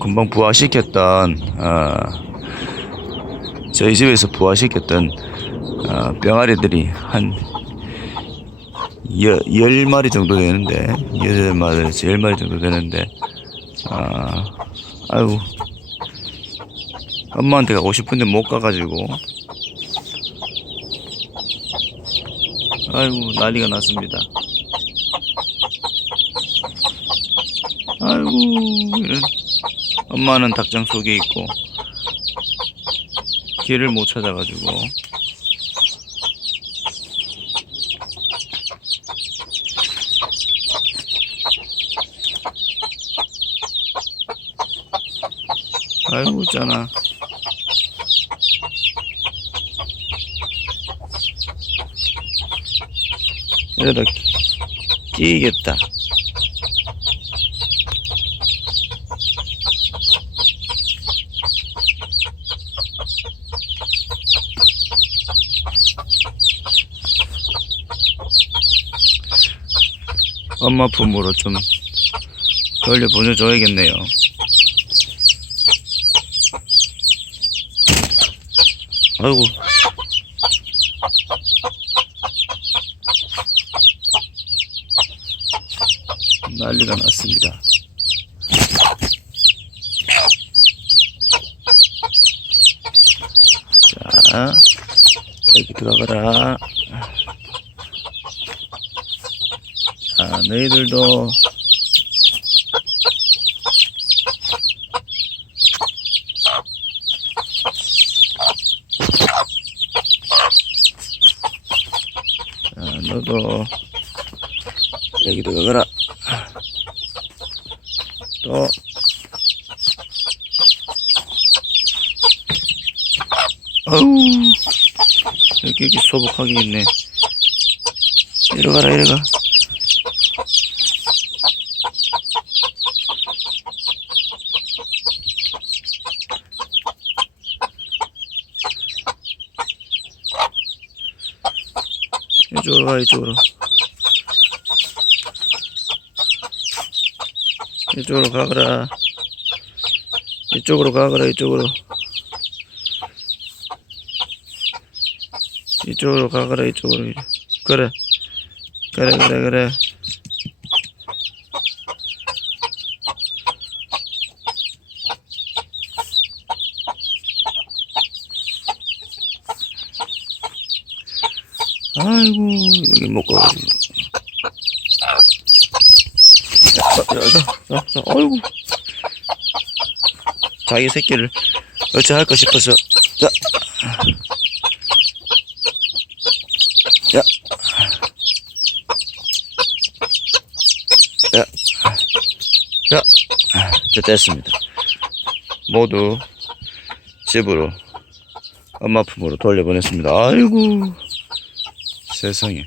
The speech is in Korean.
금방 부화시켰던 어, 저희 집에서 부화시켰던 어, 병아리들이 한 여, 열 마리 정도 되는데 여덟 마리에서 열 마리 정도 되는데 아 아이고 엄마한테 가고 싶은데 못 가가지고. 아이고 난리가 났습니다 아이고. 이런 엄마는 닭장 속에 있고 길을 못 찾아가지고. 아이고 있잖아. 이러다 끼겠다 엄마 품으로 좀 돌려 보내줘야겠네요. 아이고. 난리가 났습니다. 자, 여기 들어가라. 자, 너희들도 자, 너도 여기 들어가라. 또 아우 여기 여기 소복하게 있네. 이리가라 이리가. 이쪽으로 가 이쪽으로 이쪽으로 가거라 이쪽으로 가거라 이쪽으로 이쪽으로 가거라 이쪽으로 그래 그래 그래 그래 아이고 여기 못 가가지고 자, 자, 자, 자, 아이고. 자기 새끼를 어찌 할까 싶어서. 자, 야, 야, 자, 자 됐습니다. 모두 집으로 엄마 품으로 돌려보냈습니다. 아이고 这是什么？